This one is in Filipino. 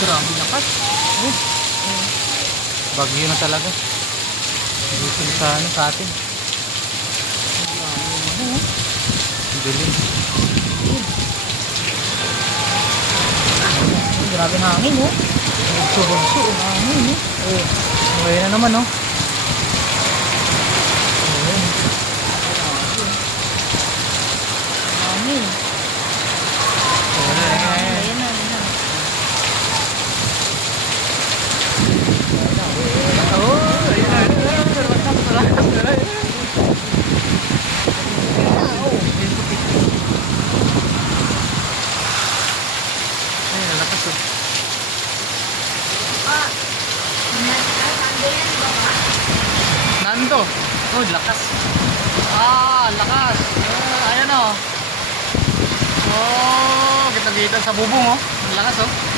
Grabe lakas. Oh. Bagyo na talaga. Dito sa ano sa atin. Dilim. Grabe hangin, oh. Bugso-bugso, hangin, oh. Okay na naman, no? Hangin. Ayan na. Nando. Oh, lakas. Lakas. Ayan oh. Oh, kita-kita sa bubong oh. Ang lakas oh.